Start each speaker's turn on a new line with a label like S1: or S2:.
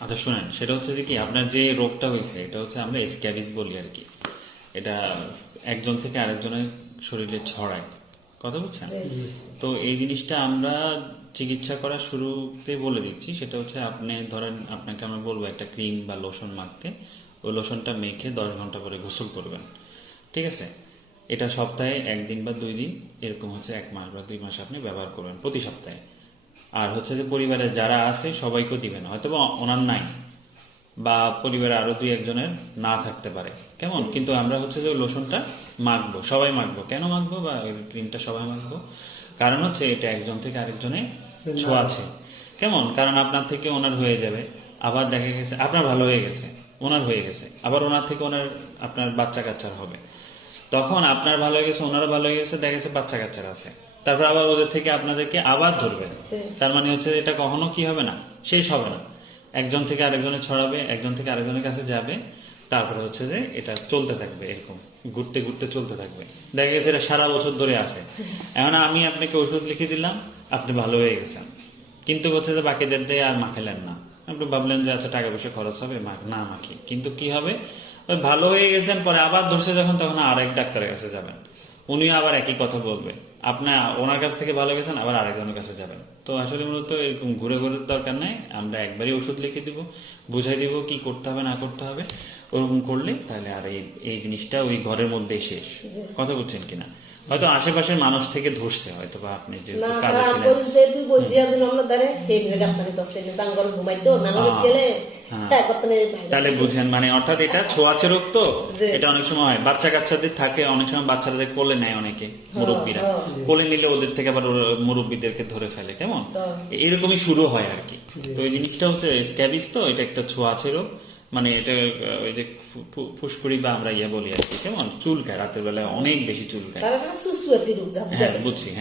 S1: আচ্ছা শুনেন সেটা হচ্ছে যে কি আপনার যে রোগটা হয়েছে এটা হচ্ছে আমরা স্ক্যাবিস বলি আর কি। এটা একজন থেকে আরেকজনের শরীরে ছড়ায়। কথা বুঝছেন? তো এই জিনিসটা আমরা চিকিৎসা করা শুরুতে বলে দিচ্ছি সেটা হচ্ছে আপনি ধরেন আপনাকে আমরা বলব একটা ক্রিম বা লোশন মাখতে ওই লোশনটা মেখে দশ ঘণ্টা করে গোসল করবেন। ঠিক আছে? এটা সপ্তাহে একদিন বা দুই দিন এরকম হচ্ছে এক মাস বা দুই মাস আপনি ব্যবহার করবেন প্রতি সপ্তাহে। আর হচ্ছে যে পরিবারে যারা আছে সবাইকেও দিবেন হয়তো বা ওনার নাই বা পরিবারে আরও দুই একজনের না থাকতে পারে। কেমন? কিন্তু আমরা হচ্ছে যে লোশনটা মাখবো সবাই মাখবো। কেন মাখবো? বা ক্রিমটা সবাই মাখবো? কারণ হচ্ছে এটা একজন থেকে আরেকজনে ছোঁয়াছে কেমন? কারণ আপনার থেকে ওনার হয়ে যাবে। আবার দেখা গেছে আপনার ভালো হয়ে গেছে ওনার হয়ে গেছে। আবার ওনার থেকে ওনার আপনার বাচ্চা কাচ্চার হবে। তখন আপনার ভালো হয়ে গেছে ওনারও ভালো হয়ে গেছে দেখা গেছে বাচ্চা কাচ্চার আছে। তারপর আবার ওদের থেকে আপনাদেরকে আবার ধরবে তার মানে হচ্ছে এটা কখনো কি হবে না? শেষ হবে না। একজন থেকে আরেকজনে ছড়াবে একজন থেকে আরেকজনের কাছে যাবে তারপরে হচ্ছে যে এটা চলতে থাকবে এরকম। ঘুরতে ঘুরতে চলতে থাকবে। দেখা গেছে এটা সারা বছর ধরে আছে। এখন আমি আপনাকে ওষুধ লিখে দিলাম আপনি ভালো হয়ে গেছেন। কিন্তু হচ্ছে যে বাকিদের দিয়ে আর মাখালেন না। আপনি ভাবলেন যে আচ্ছা টাকা পয়সা খরচ হবে মা- না মাখি। কিন্তু কি হবে? ওই ভালো হয়ে গেছেন পরে আবার ধরছে যখন তখন আরেক ডাক্তারের কাছে যাবেন। উনিও আবার একই কথা বলবে আপনার ওনার কাছ থেকে ভালো গেছেন আবার আরেকজনের কাছে যাবেন। তো আসলে মূলত এরকম ঘুরে ঘুরে দরকার নাই। আমরা একবারই ওষুধ লিখে দিব বুঝাই দিব কি করতে হবে না করতে হবে। ওরকম করলে তাহলে আর এই এই জিনিসটা ওই ঘরের মধ্যেই শেষ। কথা বলছেন কিনা? হয়তো আশেপাশের মানুষ থেকে ধরছে হয়তো বা আপনি কাজে ছিলেন।
S2: বলতে তুই আমরা ডাক্তারি তো ঘুমাইতো গেলে
S1: হ্যাঁ।
S2: হ্যাঁ
S1: তাহলে বুঝেন মানে অর্থাৎ এটা ছোঁয়াচে রোগ তো এটা অনেক সময় হয়। বাচ্চা কাচ্চাদের থাকে অনেক সময় বাচ্চাদের কোলে নেয় অনেকে মুরব্বীরা।
S2: হ্যাঁ।
S1: কোলে নিলে ওদের থেকে আবার মুরব্বীদেরকে ধরে ফেলে কেমন?
S2: হ্যাঁ।
S1: এরকমই শুরু হয় আর কি। তো এই জিনিসটা হচ্ছে স্ক্যাবিস তো এটা একটা ছোঁয়াচে রোগ মানে এটা ওই যে ফুসকুড়ি বা আমরা ইয়ে বলি আর কি কেমন? চুলকায় রাতের বেলায় অনেক বেশি চুলকায় হ্যাঁ বুঝছি হ্যাঁ।